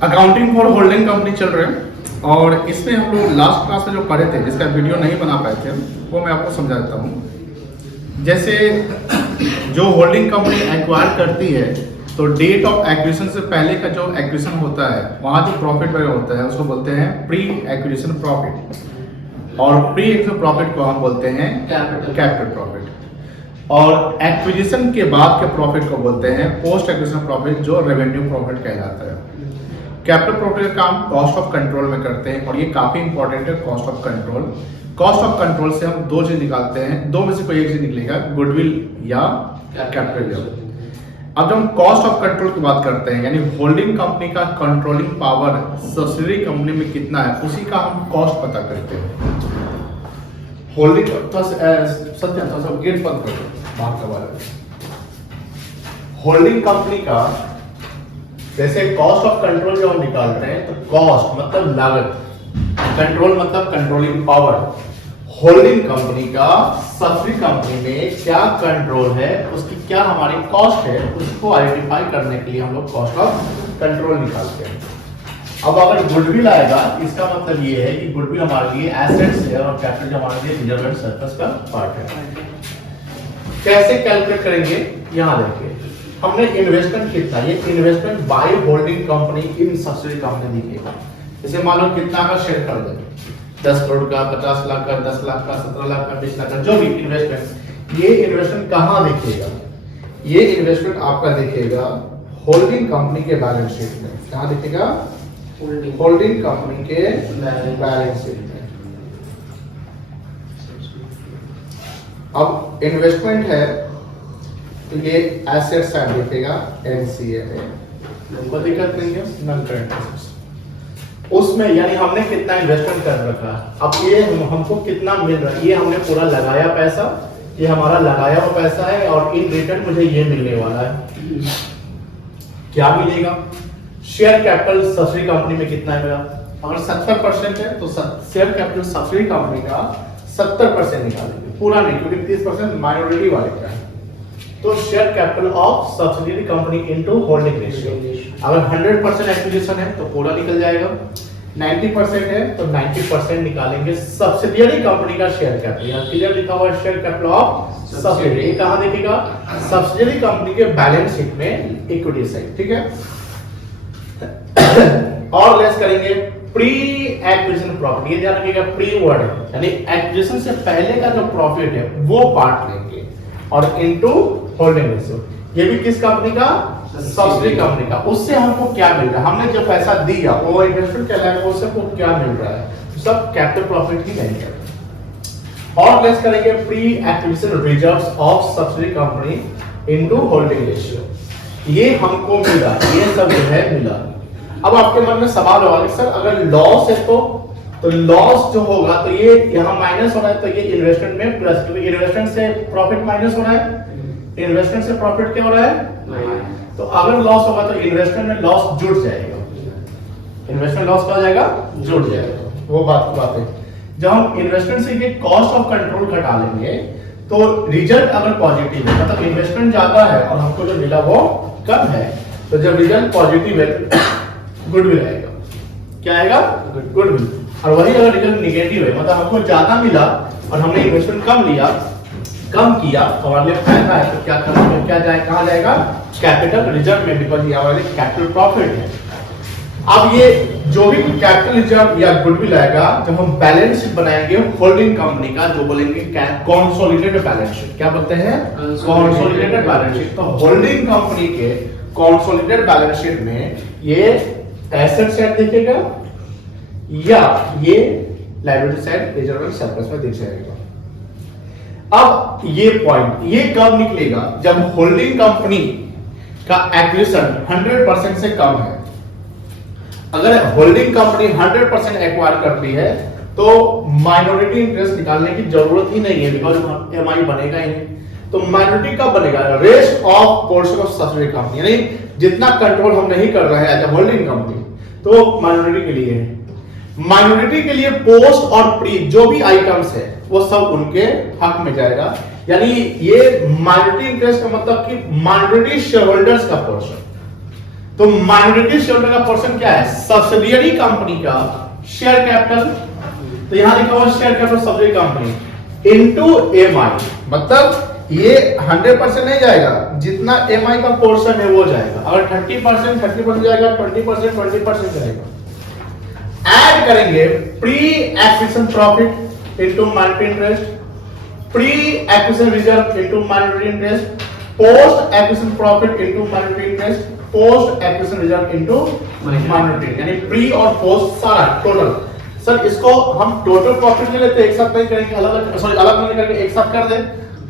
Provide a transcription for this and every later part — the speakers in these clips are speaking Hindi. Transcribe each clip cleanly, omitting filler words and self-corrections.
अकाउंटिंग फॉर होल्डिंग कंपनी चल रहे हैं और इसमें हम लोग लास्ट क्लास में जो पढ़े थे, जिसका वीडियो नहीं बना पाए थे, वो मैं आपको समझा देता हूँ। जैसे जो होल्डिंग कंपनी एक्वायर करती है तो डेट ऑफ एक्विजिशन से पहले का जो एक्विजिशन होता है वहाँ जो प्रॉफिट वगैरह होता है उसको बोलते हैं प्री एक्विजिशन प्रॉफिट, और प्री एक्विजिशन प्रॉफिट को हम बोलते हैं कैपिटल प्रॉफिट, और एक्विजिशन के बाद के प्रॉफिट को बोलते हैं पोस्ट एक्विजिशन प्रॉफिट, जो रेवेन्यू प्रॉफिट कहलाता है। कैपिटल प्रॉफिट का काम कॉस्ट ऑफ कंट्रोल में करते हैं और ये काफी इंपॉर्टेंट है। Cost of control, cost of control से हम दो चीज निकालते हैं, दो में से कोई एक चीज निकलेगा, गुडविल या कैपिटल गेन। अब जब हम कॉस्ट ऑफ कंट्रोल की बात करते हैं, यानी होल्डिंग कंपनी का कंट्रोलिंग पावर सब्सिडरी कंपनी में कितना है, उसी का हम कॉस्ट पता करते हैं। होल्डिंग होल्डिंग कंपनी का जैसे कॉस्ट ऑफ कंट्रोल जो हम निकाल रहे हैं, तो कॉस्ट मतलब लागत, कंट्रोल मतलब कंट्रोलिंग पावर। होल्डिंग कंपनी का सब्सिडरी कंपनी में क्या कंट्रोल है, उसकी क्या हमारी कॉस्ट है, उसको आइडेंटिफाई करने के लिए हम लोग कॉस्ट ऑफ कंट्रोल निकालते हैं। अब अगर गुडविल आएगा, इसका मतलब ये है कि गुडविल हमारे लिए एसेट्स है और कैपिटल हमारे लिए रिजर्व एंड सरप्लस का पार्ट है। कैसे कैलकुलेट करेंगे, यहां देखिए हमने इन्वेस्टमेंट कितना, ये investment by holding company in subsidiary company दिखेगा। जैसे मान लो कितना का शेयर कर दें, 10 करोड़ का, 50 लाख का, 10 लाख का, 17 लाख का, 20 लाख का, जो भी इन्वेस्टमेंट, ये इन्वेस्टमेंट कहां दिखेगा, ये इन्वेस्टमेंट आपका दिखेगा होल्डिंग कंपनी के बैलेंस शीट में। कहां दिखेगा, होल्डिंग कंपनी के बैलेंस शीट में। अब इन्वेस्टमेंट है तो ये एसेट साइड दिखेगा एनसीए में, कोई दिक्कत नहीं है, नॉन करंट एसेट्स उसमें, यानी हमने कितना इन्वेस्टमेंट कर रखा है। अब ये हमको कितना मिल रहा है, ये हमने पूरा लगाया पैसा, ये हमारा लगाया हुआ पैसा है और इन रिटर्न मुझे ये मिलने वाला है। क्या मिलेगा, शेयर कैपिटल सब्सिडरी कंपनी में कितना है मेरा, अगर 70% है तो शेयर कैपिटल सब्सिडरी कंपनी का 70% निकालेंगे, पूरा नहीं, क्योंकि 30% माइनॉरिटी वाले का है। तो share capital of subsidiary company into holding ratio, अगर 100% एक्विजिशन है तो पूरा निकल जाएगा, 90% है तो 90% निकालेंगे सब्सिडियरी कंपनी का शेयर कैपिटल। यहां क्लियर लिखा हुआ है शेयर कैपिटल ऑफ सब्सिडियरी, कहां दिखेगा, सब्सिडियरी कंपनी के बैलेंस शीट में इक्विटी साइड, ठीक है। और लेस करेंगे प्री एक्विजिशन प्रॉफिट, ये ध्यान रखिएगा प्री वर्ड है, यानी एक्विजिशन से पहले का जो प्रॉफिट है वो पार्ट लेंगे और इनटू होल्डिंग रेशियो। ये भी किस कंपनी का, सब्सिडरी कंपनी का। उससे हमको क्या मिल रहा है, हमने जो पैसा दिया वो इन्वेस्टमेंट कहलाएगा, उससे हमको क्या मिल रहा है, सब कैपिटल प्रॉफिट ही नहीं। और लेस करेंगे pre acquisition reserves of subsidiary company into holding ratio, ये हमको मिला, ये सब जो है मिला। अब आपके मन में सवाल होगा कि सर अगर लॉस है तो लॉस जो होगा तो ये यहां माइनस हो रहा है, तो ये इन्वेस्टमेंट में प्लस, क्योंकि इन्वेस्टमेंट से प्रॉफिट माइनस हो रहा है, इन्वेस्टमेंट से प्रॉफिट क्या हो रहा है, तो अगर लॉस होगा तो इन्वेस्टमेंट में लॉस जुड़ जाएगा, इन्वेस्टमेंट लॉस क्या हो जाएगा, जुड़ जाएगा। वो बात है, जब हम इन्वेस्टमेंट से ये कॉस्ट ऑफ कंट्रोल घटा लेंगे तो रिजल्ट अगर पॉजिटिव है, मतलब इन्वेस्टमेंट ज्यादा है और हमको जो मिला वो कम है, तो जब रिजल्ट पॉजिटिव है गुडविल आएगा, क्या आएगा, गुडविल। और वही अगर रिजल्ट नेगेटिव है, मतलब हमको ज्यादा मिला और हमने इन्वेस्टमेंट कम किया तो हमारे लिए फायदा है, तो क्या करेंगे, क्या जाए, कहां जाएगा, कैपिटल रिजर्व में, बिकॉज ये हमारे कैपिटल प्रॉफिट है। अब ये जो भी कैपिटल रिजर्व या गुडविल आएगा, जब हम बैलेंस शीट बनाएंगे होल्डिंग कंपनी का, जो बोलेंगे कंसोलिडेटेड बैलेंस शीट, क्या बोलते हैं, कंसोलिडेटेड बैलेंस शीट। तो होल्डिंग कंपनी के कंसोलिडेटेड बैलेंस शीट में ये एसेट साइड दिखेगा या ये liability side reserve and surplus में दिख जाएगा। अब ये पॉइंट ये कब निकलेगा, जब होल्डिंग कंपनी का एक्विजिशन 100% से कम है। अगर होल्डिंग कंपनी 100% एक्वायर करती है तो माइनॉरिटी इंटरेस्ट निकालने की जरूरत ही नहीं है, बिकॉज एमआई बनेगा ही नहीं। तो माइनॉरिटी कब बनेगा? Rest of portion of subsidiary company, यानी जितना कंट्रोल हम नहीं कर रहे हैं एज ए होल्डिंग कंपनी, तो माइनॉरिटी के लिए है। माइनॉरिटी के लिए पोस्ट और प्री जो भी आइटम्स है वो सब उनके हक में जाएगा। यानी ये माइनॉरिटी इंटरेस्ट का मतलब कि माइनॉरिटी शेयर होल्डर्स का पोर्शन। तो माइनॉरिटी शेयर होल्डर का पोर्शन क्या है? सब्सिडियरी कंपनी का शेयर कैपिटल। तो यहां लिखा हुआ share capital subsidiary company into MI, मतलब ये 100% नहीं जाएगा, जितना एमआई का पोर्शन है वो जाएगा। अगर 30% जाएगा, 20% जाएगा। ऐड करेंगे pre acquisition profit into minority interest, pre acquisition reserve into minority interest, post acquisition profit into minority interest, post acquisition reserve into minority, यानी प्री और पोस्ट सारा टोटल। सर इसको हम टोटल प्रॉफिट ले लेते हैं, एक साथ नहीं करेंगे, अलग नहीं करके एक साथ कर दे,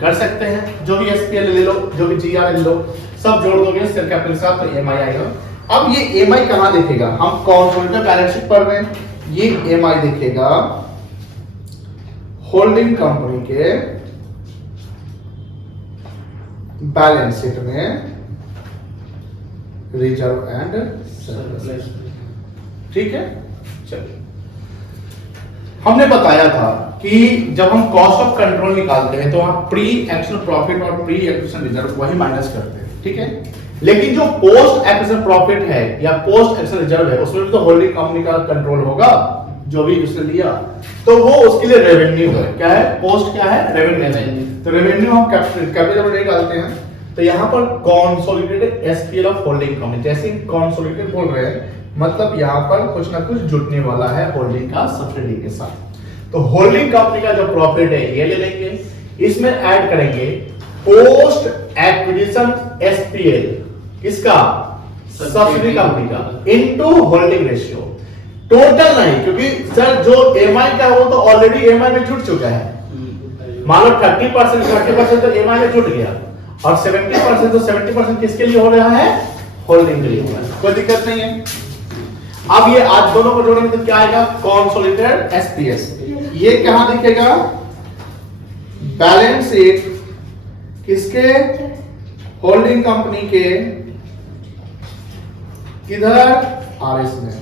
कर सकते हैं। जो भी एसपीएल ले लो, जो भी जीआर ले लो, सब जोड़ दोगे शेयर कैपिटल के साथ, तो एमआई आएगा। अब ये एमआई कहां दिखेगा? हम कंसोलिडेटेड बैलेंस शीट पढ़ रहे हैं, ये एमआई दिखेगा होल्डिंग कंपनी के बैलेंस शीट में रिजर्व एंड सरप्लस। ठीक है, चलिए। हमने बताया था कि जब हम कॉस्ट ऑफ कंट्रोल निकालते हैं तो हम प्री एक्विजिशन प्रॉफिट और प्री एक्विजिशन रिजर्व वही माइनस करते हैं, ठीक है। लेकिन जो पोस्ट एक्विजिशन प्रॉफिट है या पोस्ट एक्विजिशन रिजर्व है, उसमें भी तो होल्डिंग कंपनी का कंट्रोल होगा, जो भी उसने लिया, तो वो उसके लिए रेवेन्यू है। क्या है? पोस्ट क्या है? रेवेन्यू। तो रेवेन्यू हम कैपिटल में निकालते हैं। तो यहाँ पर consolidated SPL of holding company, जैसे कंसोलिडेटेड बोल रहे हैं, मतलब यहाँ पर कुछ ना कुछ जुटने वाला है होल्डिंग का सब्सिडी के साथ। तो होल्डिंग कंपनी का जो प्रॉफिट है ये ले लेंगे, इसमें ऐड करेंगे पोस्ट एक्विजिशन एसपीएल, किसका? सब्सिडी कंपनी का, इनटू होल्डिंग रेशियो। टोटल नहीं, क्योंकि सर जो एमआई का वो तो ऑलरेडी एमआई में जुट चुका है। मान लो 30% तो एमआई में जुट गया, और 70% तो 70% किसके लिए हो रहा है? होल्डिंग के लिए हो रहा है। कोई दिक्कत नहीं है। अब ये आज दोनों को जोड़ेंगे तो क्या आएगा? Consolidated SPS. ये कहां दिखेगा? बैलेंस शीट किसके? होल्डिंग कंपनी के, किधर? आरएस में।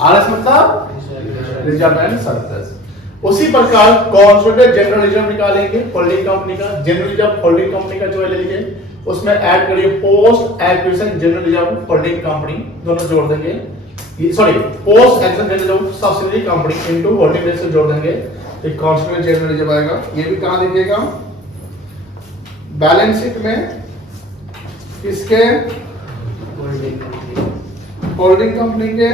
आरएस मतलब रिजर्व एंड सरप्लस। उसी प्रकार कंसोलिडेटेड जनरल रिजर्व निकालेंगे होल्डिंग कंपनी का। जनरल रिजर्व होल्डिंग कंपनी का जो है ले लीजिए, उसमें ऐड करिए post acquisition general reserve holding company, दोनों जोड़ देंगे। Sorry, post acquisition general reserve subsidiary company into holding ratio जोड़ देंगे, तो कंसोलिडेटेड जनरल रिजर्व आएगा। ये भी कहां दिखेगा? बैलेंस शीट में, किसके? होल्डिंग कंपनी के,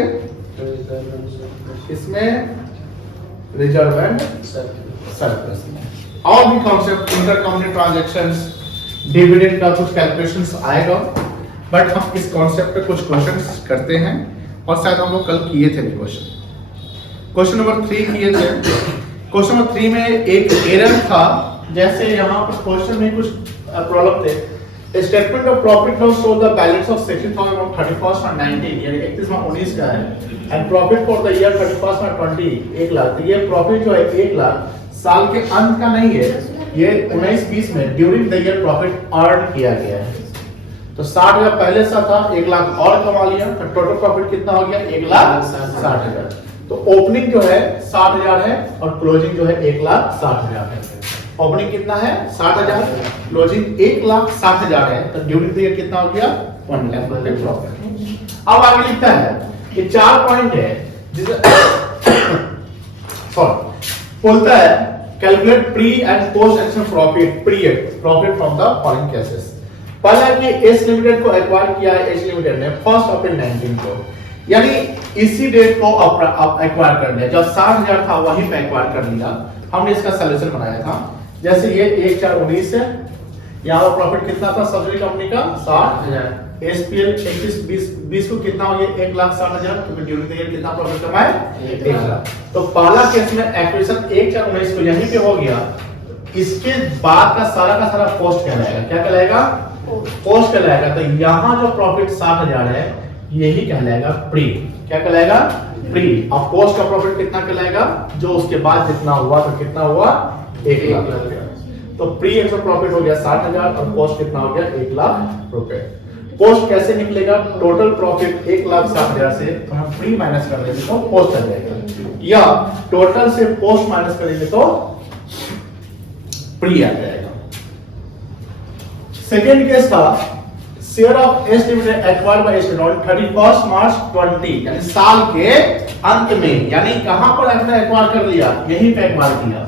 इसमें रिजर्व एंड सरप्लस। और भी concept, inter company transactions, dividend का कुछ कैलकुलेशंस आएगा, बट हम इस कॉन्सेप्ट पे कुछ क्वेश्चंस करते हैं, और शायद हम लोग कल किए थे क्वेश्चन नंबर 3 किए थे। क्वेश्चन नंबर 3 में एक एरर था, जैसे यहाँ पर क्वेश्चन में कुछ प्रॉब्लम थे। Statement of profit loss show the balance of 60,000 on 31st और 19, यानी 31/19 का है, and profit for the year 31st और 20 1 लाख। तो ये प्रॉफिट जो है 1 लाख साल के अंत का नहीं है, ये 19-20 में during the year profit earn किया गया है। तो 60,000 पहले से था, 1 लाख और कमा लिया, तो टोटल प्रॉफिट कितना हो गया? 1,60,000। तो ओपनिंग जो है 60,000 है और क्लोजिंग जो है 1,60,000 है। ओपनिंग कितना है? 60,000, क्लोजिंग 1,60,000 है, तो ड्यूरिंग द ईयर कितना हो गया? 1 लाख प्रॉफिट। अब आगे लिखता है, ये 4 पॉइंट है जिसे बोलता है calculate pre and post action profit period profit from the following cases. पहला कि एस लिमिटेड को एक्वायर किया है, एस लिमिटेड ने 1 अप्रैल 19 को, यानी इसी डेट को एक्वायर कर लिया, जब 60,000 था वहीं पे एक्वायर कर लिया। हमने इसका सॉल्यूशन बनाया था, जैसे ये 1/4/19 है, यहाँ पर प्रॉफिट कितना था सब्सिडी कंपनी का? 60,000। एसपीएल 21-20 को कितना हो गया? 1,60,000, क्योंकि ड्यूरिंग द ईयर कितना प्रॉफिट कमाए? 1 लाख। तो पहला केस में एक्विजिशन 1/4/19 को यहीं पे हो गया, इसके बाद का सारा पोस्ट कहलाएगा। क्या कहलाएगा? पोस्ट कहलाएगा। तो यहाँ जो प्रॉफिट 60,000 है, यही कहलाएगा प्री। क्या कहलाएगा? प्री। अब पोस्ट का प्रॉफिट कितना कहलाएगा? जो उसके बाद जितना हुआ, तो कितना हुआ? 1 लाख। तो प्री एक्स प्रॉफिट हो गया 60,000 और पोस्ट कितना हो गया? 1 लाख रुपए। पोस्ट कैसे निकलेगा? टोटल प्रॉफिट 1,60,000 से तो हम प्री माइनस कर देंगे तो पोस्ट आ जाएगा, या टोटल से पोस्ट माइनस करेंगे तो प्री आ जाएगा। सेकेंड केस था share of S limited acquired by S on 31 मार्च 20, यानी साल के अंत में, यानी कहां पर आपने एक्वायर कर लिया? यहीं पे एक्वायर किया।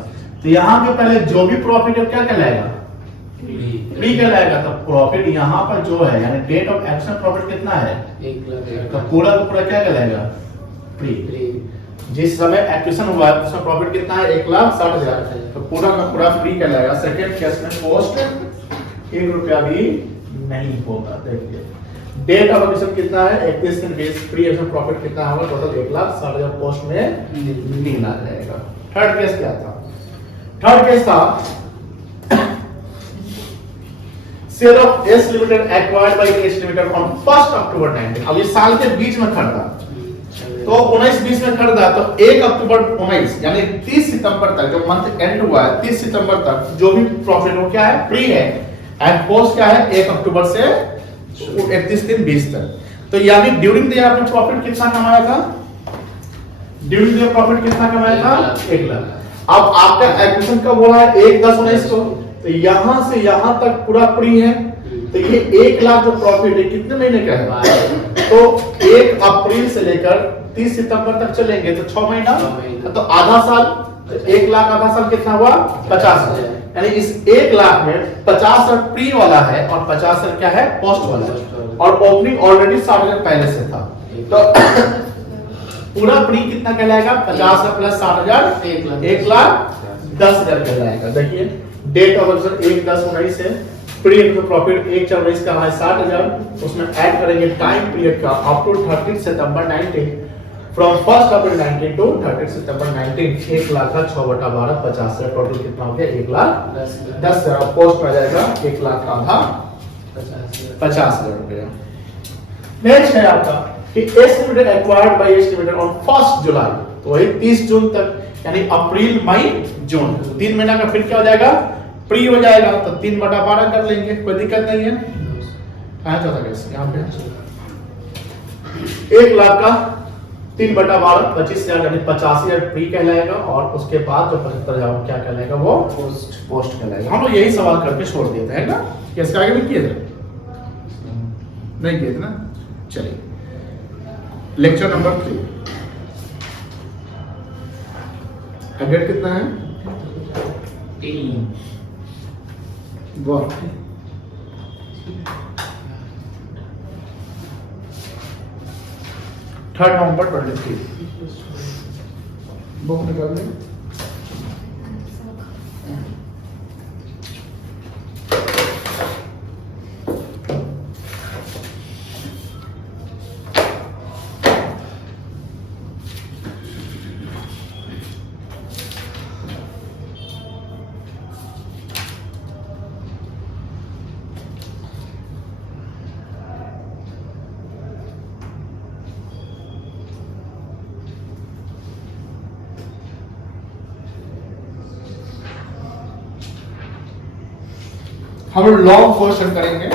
तो यहां के पहले जो भी प्रॉफिट है क्या कहलाएगा? प्री कहलाएगा। तो प्रॉफिट यहां पर जो है, यानी डेट ऑफ एक्शन प्रॉफिट कितना है? 1 लाख। तो पूरा का पूरा क्या कहलाएगा? प्री। जिस समय एक्विजिशन हुआ उसका प्रॉफिट कितना है? 1,60,000। तो पूरा का पूरा प्री कहलाएगा। सेकंड केस में पोस्ट 1 रुपया भी नहीं होगा। देखिए डेट ऑफ एक्विजिशन कितना है? 31 दिन बेस। प्री एक्शन प्रॉफिट कितना होगा? टोटल 1,60,000। पोस्ट में 3 आ जाएगा। थर्ड केस क्या था? थर्ड केस था share of S limited acquired by S limited on 1 अक्टूबर 19। अब ये साल के बीच में खरीदा, तो 19-20 में खरीदा, तो 1 अक्टूबर 19 यानी 30 सितंबर तक जो मंथ एंड हुआ है, 30 सितंबर तक जो भी प्रॉफिट हो क्या है? प्री है। एंड पोस्ट क्या है? 1 अक्टूबर से 31 दिन 20 तक। तो यानी ड्यूरिंग द ईयर आपने प्रॉफिट कितना कमाया था? ड्यूरिंग द ईयर प्रॉफिट कितना कमाया था? 1 लाख। अब आपका एक्विजिशन कब हुआ है? 1/10/19 को। तो यहां से यहां तक पूरा प्री है। तो ये 1 लाख जो प्रॉफिट है कितने महीने का है? तो 1 अप्रैल से लेकर 30 सितंबर तक चलेंगे तो 6 महीना, तो आधा साल। तो 1 लाख आधा साल कितना हुआ? 50। यानी इस 1 लाख में 50 प्री वाला है और 50 क्या है? पोस्ट वाला है। और ओपनिंग ऑलरेडी 60,000 पहले से था। तो पूरा प्री कितना कहलाएगा? 50 प्लस 60,000 1,10,000 कहलाएगा। देखिए डेट ऑफ एक्विजिशन 1/10/19 है। प्री प्रॉफिट 1/4/19 का है 60,000। उसमें ऐड करेंगे टाइम पीरियड का up to 30 September 19। From 1 April 19 to 30 September 19 1 lakh का 6/12 50,000। टोटल कितना हो गया? 1,10,000। पोस्ट में जाएगा 1 लाख का आधा 50,000 रुपया। नेक्स्ट है आपका कि S limited acquired by S limited on 1 जुलाई, तो वही 30 जून तक, यानी अप्रैल मई जून 3 महीना का फिर क्या हो जाएगा? प्री हो जाएगा। तो 3/12 कर लेंगे, कोई दिक्कत नहीं है। कहां चौथा केस? यहां पे 1 लाख का 3/12 25,000 यानी 85,000 प्री कहलाएगा। और उसके बाद जो 75,000 क्या कहलाएगा? वो पोस्ट कहलाएगा। हम लोग यही सवाल करके छोड़ देते हैं ना, कि इसके आगे भी किए थे? नहीं किए थे ना। चलिए लेक्चर नंबर 3 हेडेड कितना है? 3 वाह। थर्ड नंबर 23 बुक निकाल लें। हम लॉन्ग क्वेश्चन करेंगे।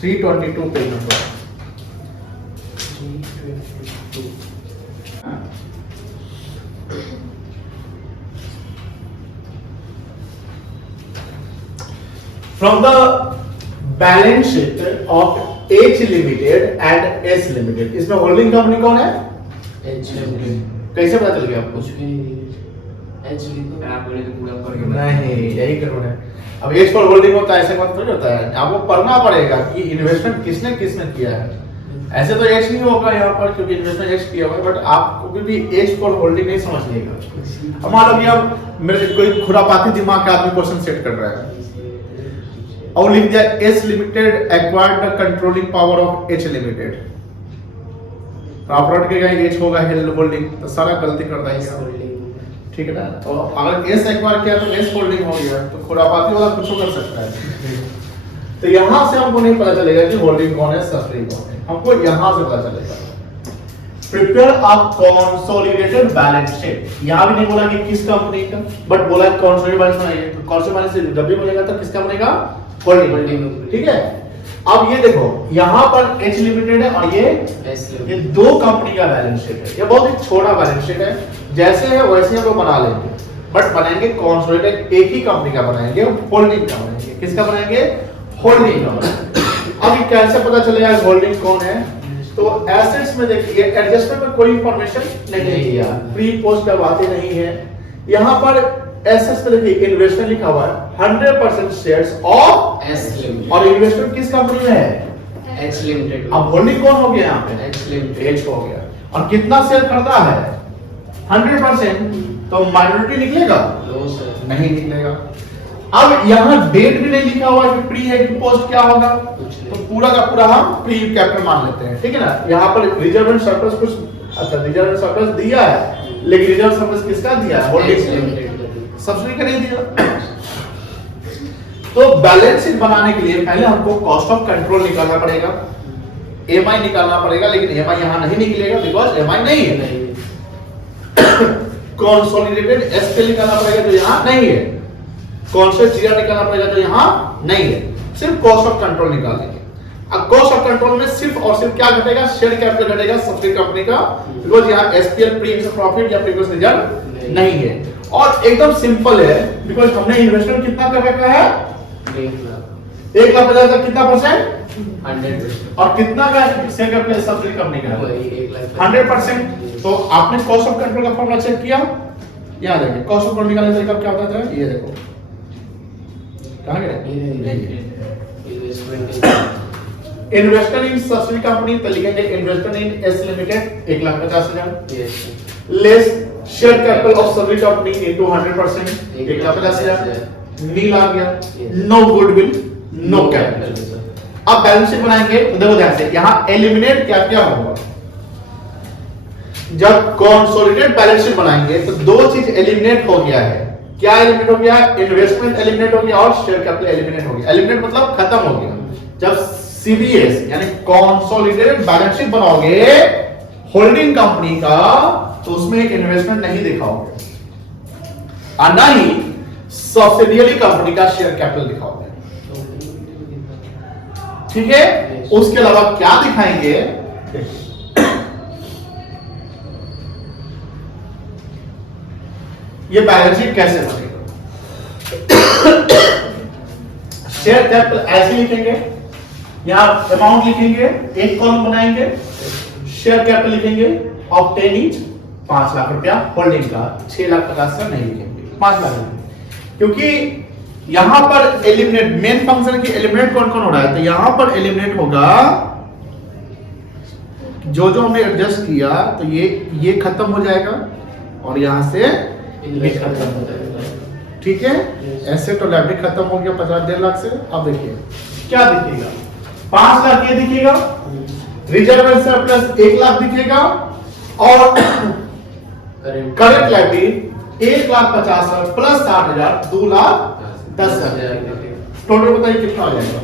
322 page number. From the balance sheet of H limited and S limited, इसमें होल्डिंग कंपनी कौन है? H limited. कैसे पता चल गया आपको? कुछ भी एच लिखो, आप बोले तो पूरा करके नहीं, यही करो ना। अब एच पर होल्डिंग होता है, ऐसे मत थोड़ी होता है। आपको पढ़ना पड़ेगा कि इन्वेस्टमेंट किसने किसने किया है। ऐसे तो एच नहीं होगा यहाँ पर, क्योंकि इन्वेस्टमेंट एच किया हुआ है। बट आपको भी एच पर होल्डिंग नहीं समझ लेगा। अब मान लो कि अब मेरे कोई खुरापाती दिमाग का आदमी क्वेश्चन सेट कर रहा है और लिख दिया S limited acquired the controlling power of H limited, तो आप रट के गए एच होगा होल्डिंग, तो सारा गलती कर देंगे। ठीक है ना। तो अगर एस एक्वायर किया तो एस होल्डिंग हो गया, तो खुरापाती वाला कुछ कर सकता है। तो यहां से हमको नहीं पता चलेगा कि होल्डिंग कौन है सब्सिडी कौन है, हमको यहां से पता चलेगा। Prepare a consolidated balance sheet. यहां भी नहीं बोला कि किस कंपनी का, बट बोला कंसोलिडेटेड बैलेंस बनाइए। तो कंसोलिडेटेड बैलेंस जब भी बनेगा तो किसका बनेगा, होल्डिंग। ठीक है, अब ये देखो यहां पर एच लिमिटेड है और ये दो कंपनी का बैलेंस शीट है। ये बहुत ही छोटा बैलेंस शीट है, जैसे है वैसे हम लोग बना लेंगे, बट बनाएंगे कंसोलिडेटेड एक ही कंपनी का बनाएंगे, होल्डिंग का बनाएंगे। किसका बनाएंगे, होल्डिंग का बनाएंगे। अब ये कैसे पता चलेगा होल्डिंग कौन है, तो एसेट्स में देखिए एडजस्टमेंट में कोई इंफॉर्मेशन नहीं दिया, प्री पोस्ट का बातें नहीं है। यहां पर एसेट्स में देखिए इन्वेस्टमेंट लिखा हुआ है 100% शेयर्स ऑफ एस लिमिटेड और इन्वेस्टमेंट किस कंपनी में है, एच लिमिटेड। अब होल्डिंग कौन हो गया यहाँ पे, एच लिमिटेड एच हो गया। और कितना शेयर खरीदा है 100%, तो माइनॉरिटी निकलेगा, नो सर नहीं निकलेगा। अब यहाँ डेट भी नहीं लिखा हुआ कि प्री है कि पोस्ट क्या होगा, तो पूरा का पूरा हम प्री कैपिटल मान लेते हैं। ठीक है ना, यहाँ पर रिजर्व एंड सरप्लस कुछ, अच्छा रिजर्व एंड सरप्लस दिया है, लेकिन रिजर्व सरप्लस किसका दिया है, होल्डिंग सब्सिडी का नहीं दिया। तो बैलेंस शीट बनाने के लिए पहले हमको कॉस्ट ऑफ कंट्रोल निकालना पड़ेगा, एमआई निकालना पड़ेगा, लेकिन एमआई यहाँ नहीं निकलेगा बिकॉज एमआई नहीं है। कंसोलिडेटेड एसपी निकालना पड़ेगा तो यहाँ नहीं है, कॉन्शियस जीरा निकालना पड़ेगा तो यहाँ नहीं है, सिर्फ कॉस्ट ऑफ कंट्रोल निकालेंगे। अब कॉस्ट ऑफ कंट्रोल में सिर्फ और सिर्फ क्या घटेगा, शेयर कैपिटल घटेगा सब्सिडी कंपनी का, बिकॉज यहाँ एसपीएल प्री एक्स प्रॉफिट या प्रीवियस रिजल्ट नहीं है। और एकदम सिंपल है, बिकॉज हमने इन्वेस्टमेंट कितना कर रखा है, 1,50,000 कितना परसेंट, 100%। और कितना का शेयर कैपिटल सब्सिडी कंपनी का है 100%। तो आपने कॉस्ट ऑफ कंट्रोल का फॉर्मूला चेक किया, याद है कॉस्ट ऑफ कंट्रोल निकालने का तरीका क्या होता है, ये देखो कहां गया, इन्वेस्टर इन सब्सिडी कंपनी तो लिखेंगे investor in S limited 1,50,000 less share capital of subsidy company into 100% 1,50,000 नील आ गया, नो गुडविल नो कैपिटल। अब बैलेंस शीट बनाएंगे तो देखो ध्यान से यहाँ एलिमिनेट क्या क्या होगा, जब कंसोलिडेटेड बैलेंस शीट बनाएंगे तो दो चीज एलिमिनेट हो गया है। क्या एलिमिनेट हो गया, इन्वेस्टमेंट एलिमिनेट हो गया और शेयर कैपिटल एलिमिनेट हो गया। एलिमिनेट मतलब खत्म हो गया। जब सीबीएस यानी कंसोलिडेटेड बैलेंस शीट बनाओगे होल्डिंग कंपनी का, तो उसमें एक इन्वेस्टमेंट नहीं दिखाओगे और ना ही सब्सिडियरी कंपनी का शेयर कैपिटल दिखाओगे। ठीक है, उसके अलावा क्या दिखाएंगे, ये बैलेंस शीट कैसे बनेगा, शेयर कैपिटल ऐसे लिखेंगे, यहां अमाउंट लिखेंगे, एक कॉलम बनाएंगे, शेयर कैपिटल लिखेंगे, ऑब्टेन ईच 5 लाख रुपया होल्डिंग का, 6,50,000 नहीं लिखेंगे, 5 लाख लिखेंगे। क्योंकि यहां पर एलिमिनेट मेन फंक्शन की एलिमिनेट कौन कौन हो रहा है, तो यहां पर एलिमिनेट होगा जो जो हमने एडजस्ट किया, तो ये खत्म हो जाएगा और यहां से ये खत्म हो जाएगा। ठीक है, एसेट और लायबिलिटी खत्म हो गया 50-1.5 लाख से। अब देखिए क्या दिखेगा, 5 लाख ये दिखेगा, रिजर्व एंड सरप्लस 1 लाख दिखेगा और करंट लायबिलिटी 1,50,000 प्लस 60,000 2,10,000। टोटल बताइए कितना हो जाएगा,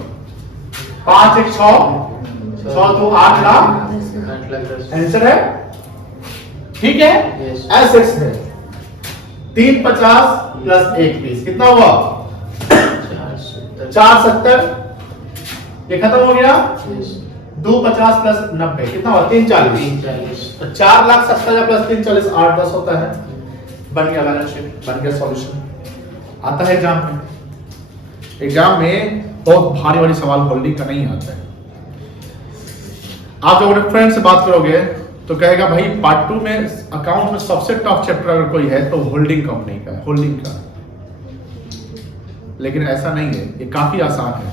5 1 6 6 2 8 लाख आंसर है। ठीक है, एसेट्स में 350 प्लस 120 कितना हुआ, 470, ये खत्म हो गया। 250 प्लस 90 कितना हुआ, 340। तो 4,70,000 प्लस 340 8-10 होता है, बन गया बैलेंस शीट, बन गया सॉल्यूशन। आता है एग्जाम में, एग्जाम में बहुत भारी भारी सवाल होल्डिंग का नहीं आता है। आप जब अपने फ्रेंड से बात करोगे तो कहेगा भाई पार्ट 2 में अकाउंट में सबसे टफ चैप्टर अगर कोई है तो होल्डिंग कंपनी का है, होल्डिंग का। लेकिन ऐसा नहीं है, ये काफी आसान है।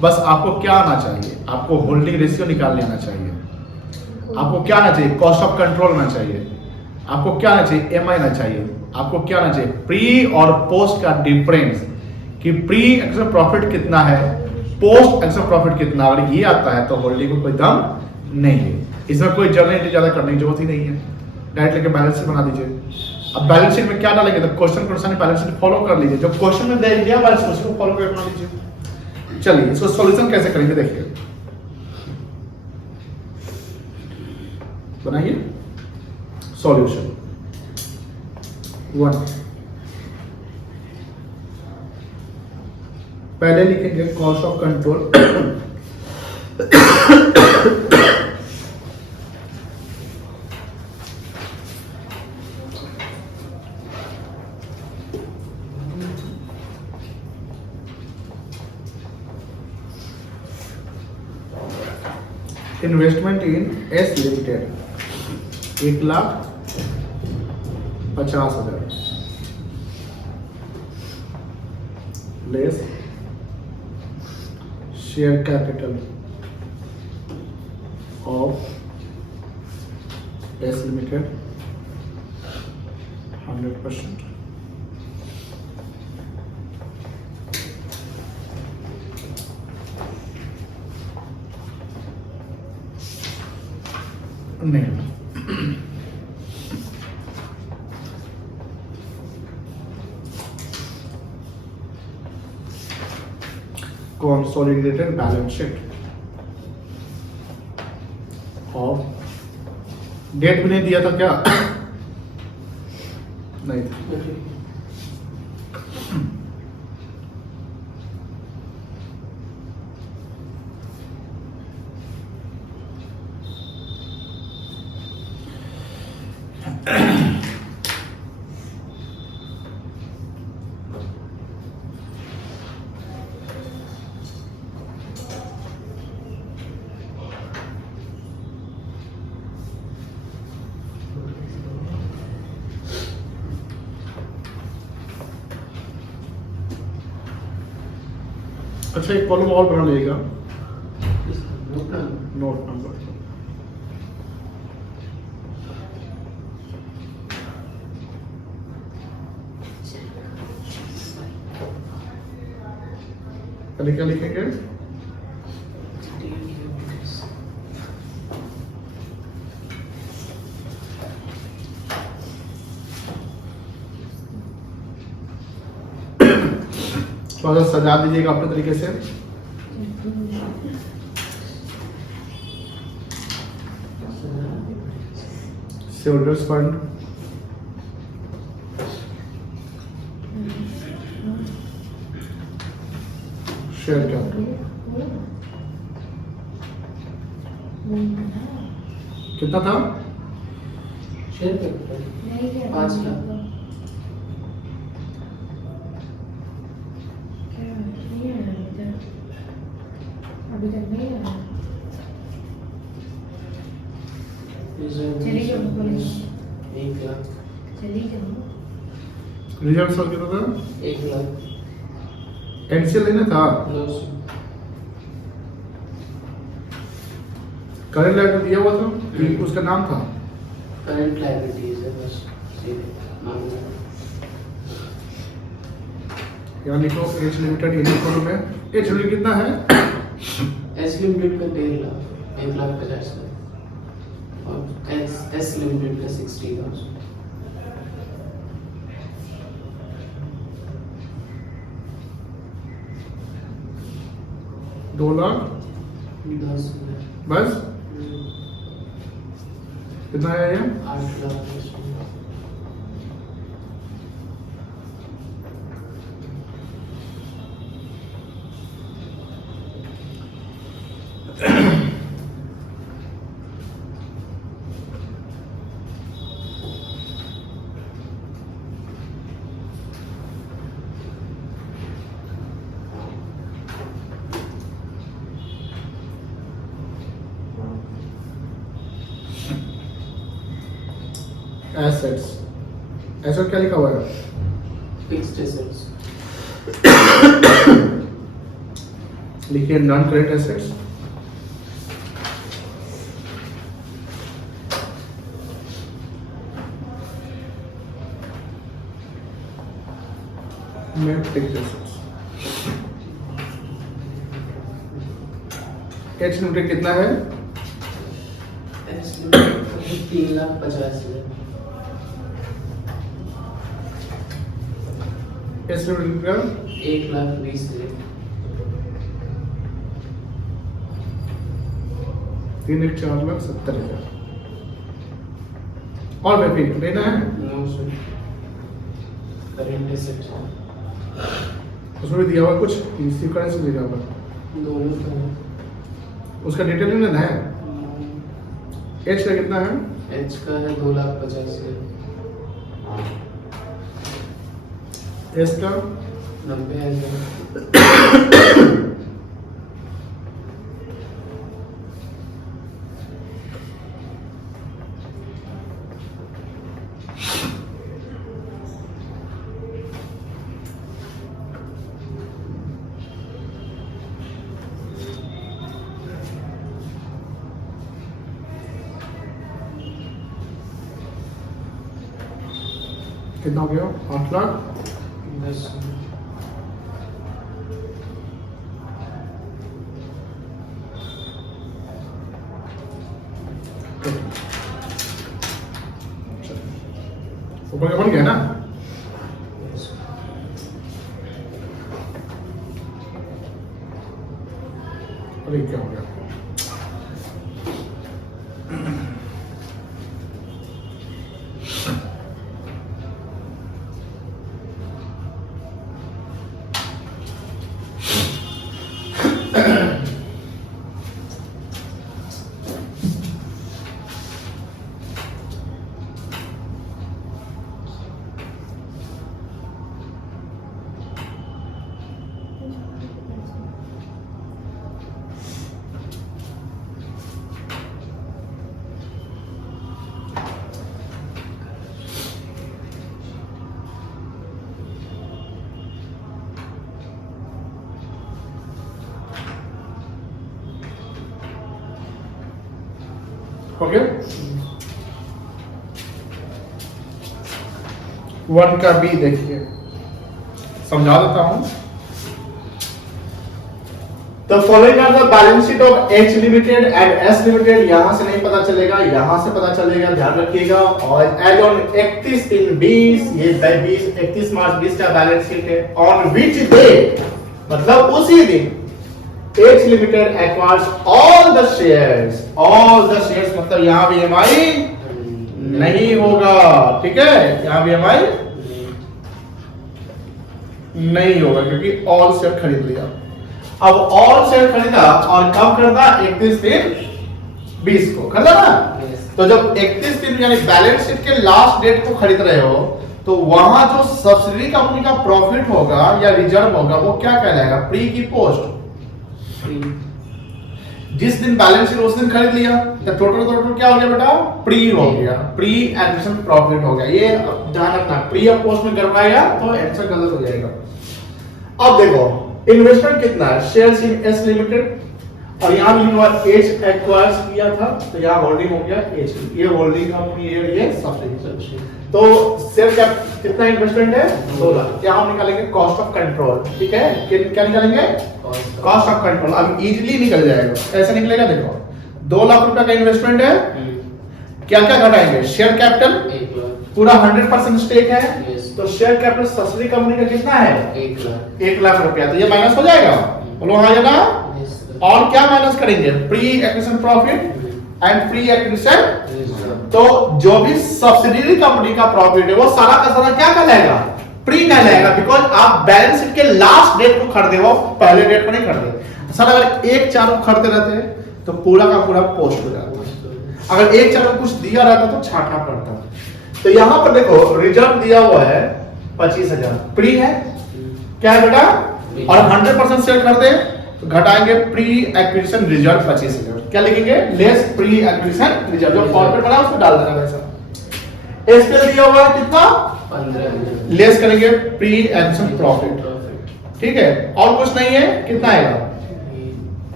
बस आपको क्या आना चाहिए, आपको होल्डिंग रेशियो निकाल लेना चाहिए, आपको क्या आना चाहिए, कॉस्ट ऑफ कंट्रोल आना चाहिए, आपको क्या आना चाहिए, एमआई आना चाहिए, आपको क्या आना चाहिए, प्री और पोस्ट का डिफरेंस, कि प्री एक्चुअल प्रॉफिट कितना है, पोस्ट एक्चुअल प्रॉफिट कितना, अगर ये आता है तो होल्डिंग को कोई दम नहीं है। इसमें कोई जर्नल एंट्री ज्यादा करने की जरूरत ही नहीं है, डायरेक्ट लेके बैलेंस शीट बना दीजिए। अब बैलेंस शीट में क्या डालेंगे, तो क्वेश्चन के अनुसार बैलेंस शीट फॉलो कर लीजिए, जो क्वेश्चन में दे दिया बैलेंस शीट उसको फॉलो करके बना लीजिए। चलिए इसको सॉल्यूशन कैसे करेंगे देखिए, बनाइए सॉल्यूशन 1। पहले लिखेंगे cost of control investment in S limited 1,50,000 less share capital of S limited 100%। नहीं consolidated balance sheet of date भी नहीं दिया था क्या? नहीं था। अच्छा एक कॉलम और बना लीजिएगा, नोट नंबर क्या लिखेंगे? थोड़ा सा सजा दीजिएगा अपने तरीके से। शेयरहोल्डर्स फंड, शेयर कैपिटल कितना था? Share capital 5 lakh. अभी तक नहीं आया। चली जाओ 1 लाख। चली जाओ। रिजर्व सर कितना था? 1 लाख। एनसीएल लेना था। करंट लायबिलिटी दिया हुआ था कि उसका नाम था? करंट लायबिलिटीज है बस, नाम है। यहाँ लिखो एच लिमिटेड इन कॉलम में। एच लिमिटेड कितना है? एस लिमिटेड का 1.5 लाख, 1,50,000 और एस लिमिटेड का 60,000। 2 लाख 10 बस? कितना है ये? 8 लाख। एसेट्स, एसेट क्या लिखा हुआ है? Fixed assets. लिखिए नॉन करेंट एसेट्स। में फिक्स्ड एसेट्स। एच लिमिटेड कितना है? S limited 3,50,000। एस लिमिटेड का 1,20,000। 3 एक 4,70,000 और बेबी लेना है नो सर करेंट एसेट्स उसमें भी दिया हुआ है कुछ इसी करेंसी दिया हुआ है दोनों का उसका डिटेल नहीं लेना है एच का कितना है एच का है 2,50,000 एस का 90,000 कितना हो गया 8 लाख 10 ऊपर का बन गया ना अरे क्या हो गया ओके 1 का बी देखिए समझा देता हूं The following are the balance sheet of H Limited and S Limited. यहाँ से नहीं पता चलेगा, यहाँ से पता चलेगा, ध्यान रखिएगा। और as on 31/20 ये 31 मार्च 20 का बैलेंस शीट है। On which day मतलब उसी दिन H Limited acquires all the shares मतलब यहाँ भी EMI नहीं होगा, ठीक है? यहाँ भी EMI नहीं होगा क्योंकि all शेयर खरीद लिया। अब ऑल शेयर खरीदा और कब खरीदा 31/20 को खरीदा ना। तो जब 31/3 यानी बैलेंस शीट के लास्ट डेट को खरीद रहे हो तो वहां जो सब्सिडी कंपनी का प्रॉफिट होगा या रिजर्व होगा वो क्या कहलाएगा, प्री की पोस्ट। जिस दिन बैलेंस शीट उस दिन खरीद लिया तो टोटल क्या हो गया बेटा, प्री हो गया, प्री एक्विजिशन प्रॉफिट हो गया। ये ध्यान रखना, प्री और पोस्ट में गड़बड़ाएगा तो आंसर गलत हो जाएगा। अब देखो इन्वेस्टमेंट कितना है, शेयर्स इन एस लिमिटेड और यहां भी हुआ एच एक्वायर्स किया था तो यहां होल्डिंग हो गया एच, ये होल्डिंग कंपनी ये सब्सिडी। तो शेयर क्या कितना इन्वेस्टमेंट है 2 लाख। क्या हम निकालेंगे कॉस्ट ऑफ कंट्रोल, ठीक है? क्या निकालेंगे कॉस्ट ऑफ कंट्रोल। अब इजीली निकल जाएगा, कैसे निकलेगा देखो 2 लाख रुपए का इन्वेस्टमेंट है, क्या क्या घटाएंगे, शेयर कैपिटल पूरा 100% स्टेक है तो शेयर कैपिटल सब्सिडी कंपनी का कितना है 1 लाख रुपया, तो ये माइनस हो जाएगा, बोलो हाँ या ना। और क्या माइनस करेंगे, pre acquisition profit and pre acquisition. तो जो भी सब्सिडियरी कंपनी का प्रॉफिट है वो सारा का सारा क्या कहलाएगा, प्री कहलाएगा, बिकॉज आप बैलेंस शीट के लास्ट डेट को खरीदे हो, पहले डेट को नहीं खरीदे। सर अगर 1/4 को खरीदते रहते तो पूरा का पूरा पोस्ट हो जाता, अगर 1/4 को कुछ दिया रहता तो छांटना पड़ता। तो यहां पर देखो रिजर्व दिया हुआ है 25,000, प्री है क्या है बेटा, और 100% शेयर कर दे तो घटाएंगे प्री एक्विजिशन रिजर्व 25,000, क्या लिखेंगे लेस प्री एक्विजिशन रिजर्व, जो फॉर्मेट बना उसको डाल देना वैसा। एसपीएल दिया हुआ है कितना 15,000, लेस करेंगे प्री एक्विजिशन प्रॉफिट, ठीक है? और कुछ नहीं है, कितना आएगा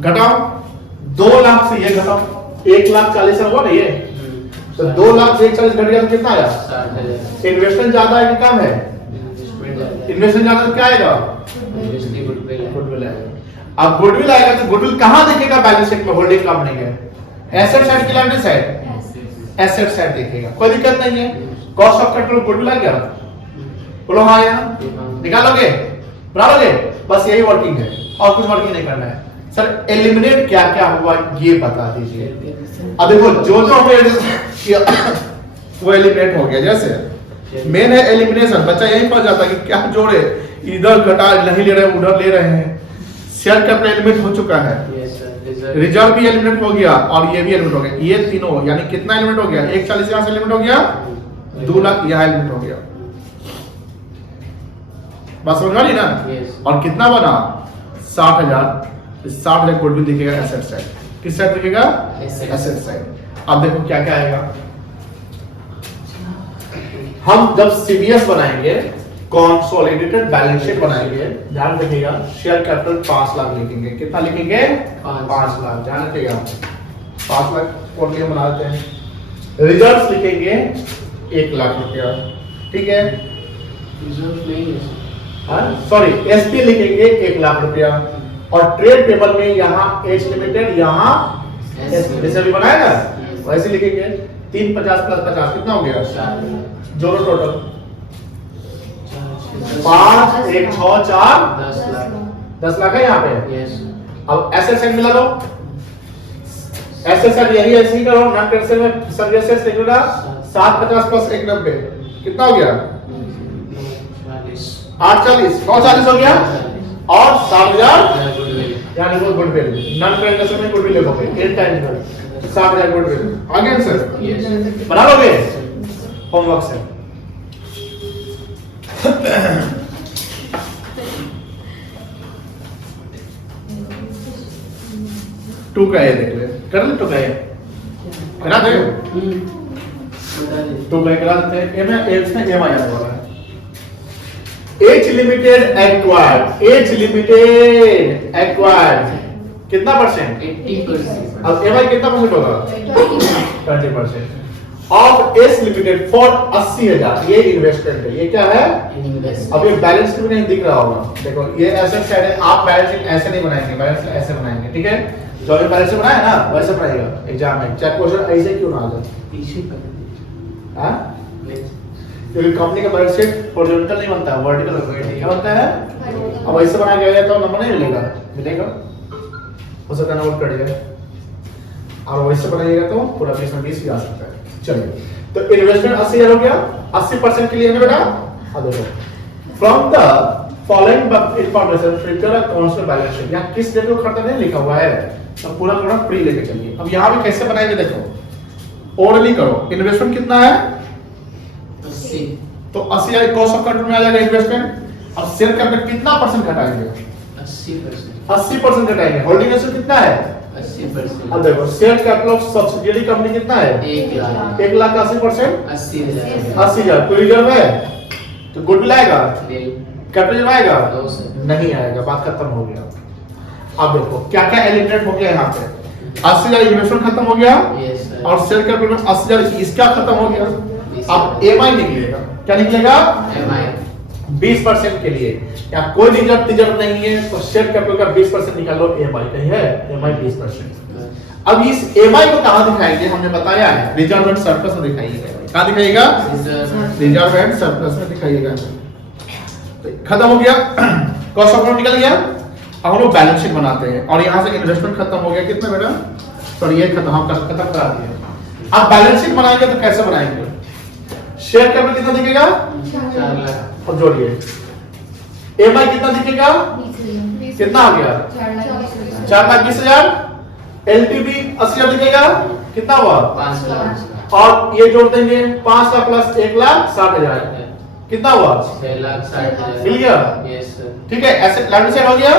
घटाओ 2 लाख से ये घटाओ 1,40,000 हुआ ना ये, तो 2 लाख से 1,40,000 घट गया तो कितना आया 60,000। इन्वेस्टमेंट ज्यादा है कि कम है, इन्वेस्टमेंट ज्यादा तो क्या आएगा गुडविल आएगा। अब गुडविल आएगा तो गुडविल कहां दिखेगा बैलेंस शीट में, होल्डिंग कंपनी के एसेट साइड की लाइबिलिटी साइड, एसेट साइड दिखेगा, कोई दिक्कत नहीं है। कॉस्ट ऑफ कंट्रोल गुडविल आ गया, बोलो हाँ या निकालोगे बनाओगे, बस यही वर्किंग है और कुछ वर्किंग नहीं करना है। सर एलिमिनेट क्या क्या हुआ ये बता दीजिए। अब देखो जो जो हमने किया वो एलिमिनेट हो गया। जैसे मेन है एलिमिनेशन, बच्चा यही फंस जाता है कि क्या जोड़े, इधर घटा नहीं ले रहे उधर ले रहे हैं। शेयर कैपिटल एलिमिनेट हो चुका है, रिजर्व भी एलिमिनेट हो गया और ये भी एलिमिनेट हो गया। ये तीनों यानी कितना एलिमिनेट हो गया, 140 यहाँ से एलिमिनेट हो गया, 2 लाख यहाँ एलिमिनेट हो गया। बात समझ रही ना? और कितना बना 60,000। 60,000 गुडविल दिखेगा एसेट साइड, किस साइड दिखेगा, एसेट साइड। अब देखो क्या क्या आएगा। हम जब सीडीएस बनाएंगे, कंसोलिडेटेड बैलेंस शीट बनाएंगे, ध्यान रखिएगा शेयर कैपिटल 5 लाख लिखेंगे। कितना लिखेंगे, 5 लाख। ध्यान रखिएगा 5 लाख कौन लिए बना देते हैं। रिजर्व्स लिखेंगे 1 लाख रुपया, ठीक है। रिजर्व नहीं है सॉरी एसपी लिखेंगे 1 लाख रुपया। और ट्रेड पेबल में यहाँ एच लिमिटेड, यहाँ जैसे अभी बनाया ना वैसे लिखेंगे। 350 प्लस 50 कितना हो गया, जोड़ो टोटल 5 1 6 4 10 लाख है यहाँ पे। अब एसेट साइड मिला लो, एसेट साइड यही ऐसे ही करो। नॉन करेंशियल में सर्विसेज लिखना 750 प्लस 190 कितना हो गया, 840 940 हो गया। और 60,000 यानी वो गुडविल, नॉन करेंशियल में गुडविल लिखोगे 8 टाइम्स 60,000 गुडविल। आगे आंसर बना लोगे, होमवर्क से। टू का है, देख ले कर ले, टू का है करा दे, टू का करा देते हैं। एम आई आने वाला है। H limited acquired, H limited acquired कितना परसेंट, 80%। अब एम आई कितना परसेंट होगा, 20%। ऑफ एस लिमिटेड फॉर 80,000, ये इन्वेस्टमेंट है। ये क्या है, अब ये बैलेंस शीट में नहीं दिख रहा होगा। देखो ये एसेट साइड है, आप बैलेंस शीट ऐसे नहीं बनाएंगे, बैलेंस शीट ऐसे बनाएंगे, ठीक है। जो अभी बैलेंस शीट बनाया ना वैसे बनाइएगा एग्जाम में, चाहे क्वेश्चन ऐसे क्यों ना आ जाए। पीछे हां, क्योंकि कंपनी का बैलेंस शीट हॉरिजॉन्टल नहीं बनता है, वर्टिकल होता है। क्या बनता है, अब ऐसे बना के गया तो नंबर नहीं मिलेगा, मिलेगा हो सकता है नोट कट जाए। और वैसे बनाइएगा तो पूरा 20 में 20 भी आ सकता है। चलिए, तो इन्वेस्टमेंट 80,000 हो गया, 80% के लिए है बेटा। अब देखो from the following information prepare a constant balance sheet. यहां किस डेट को खत्म नहीं लिखा हुआ है, तो पूरा पूरा प्री लेके चलिए। अब यहां भी कैसे बनाएंगे देखो, ओरली करो। इन्वेस्टमेंट कितना है, 80, तो 80,000 कॉस्ट ऑफ कैपिटल में आ जाएगा इन्वेस्टमेंट। अब शेयर कैपिटल कितना परसेंट घटाएंगे, 80%। 80% घटाएंगे। होल्डिंग रेशियो कितना है, 80%। अब देखो share capital of subsidiary company कितना है, 1 लाख। 1 लाख 80%, 80,000। 80,000। कोई रिजर्व है तो गुडविल आएगा, नहीं, कैपिटल आएगा, 2 से नहीं आएगा। बात खत्म हो गया। अब देखो क्या क्या एलिमिनेट हो गया यहाँ पे। 80,000 इन्वेस्टमेंट खत्म हो गया, यस सर। और शेयर कैपिटल में 80,000 इसका खत्म हो गया। अब एमआई निकलेगा, क्या निकलेगा, एमआई 20% के लिए। या कोई रिजर्व नहीं है तो शेयर कैपिटल का 20% निकाल लो, एमआई कहीं है, एमआई 20%। अब इस एमआई को कहां दिखाएंगे, हमने बताया है रिजर्व एंड सरप्लस में दिखाइएगा। कहां दिखाइएगा, रिजर्व एंड सरप्लस में दिखाइएगा। तो खत्म हो गया, कॉस्ट ऑफ निकल गया। अब हम लोग बैलेंस शीट बनाते हैं, और यहां से इन्वेस्टमेंट खत्म हो गया। कितना बेटा, तो ये खत्म, हम खत्म करा दिए। अब बैलेंस शीट बनाएंगे तो कैसे बनाएंगे, शेयर कैपिटल कितना दिखेगा, 4 लाख। और जोड़िए एमआई कितना दिखेगा, कितना आ गया, 4,20,000। एलटीवी 80,000 दिखेगा, कितना हुआ, 5 लाख। और ये जोड़ देंगे 5 लाख प्लस 1,60,000 कितना हुआ, 6,60,000। मिल गया। Yes sir. ठीक है, एसेट लाइबिलिटी साइड हो गया।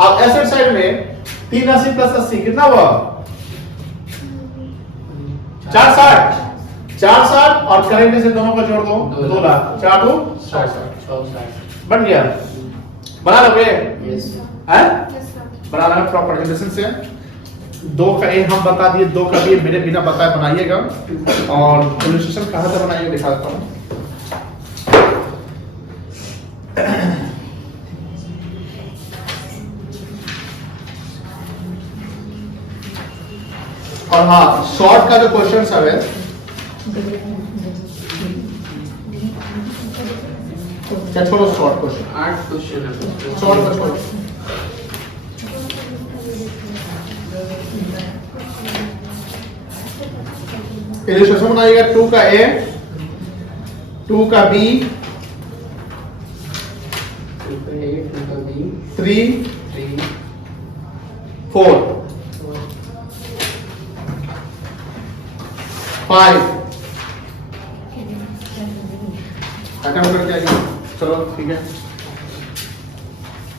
अब एसेट साइड में 380 प्लस 80 कितना हुआ, 460 और करेंट से दोनों को जोड़ दो, 2 लाख 4 2 60 बन गया। बना लोगे, यस हैं बना रहा है प्रॉपर इक्वेशन से। 2 का ए हम बता दिए, 2 का बी मेरे बिना बताए बनाइएगा। और इक्वेशन कहां से बनाइएगा दिखा देता हूं। और हाँ, शॉर्ट का जो क्वेश्चन सब है, क्या छोड़ो शॉर्ट क्वेश्चन, 8 क्वेश्चन है। शॉर्ट का छोड़ो। इलिस्ट्रेशन बनाइएगा 2 का ए, 2 का बी, 2 का A, 2 का B, 3, 3, 4, 4, 5 क्या क्या होकर क्या चलो ठीक है।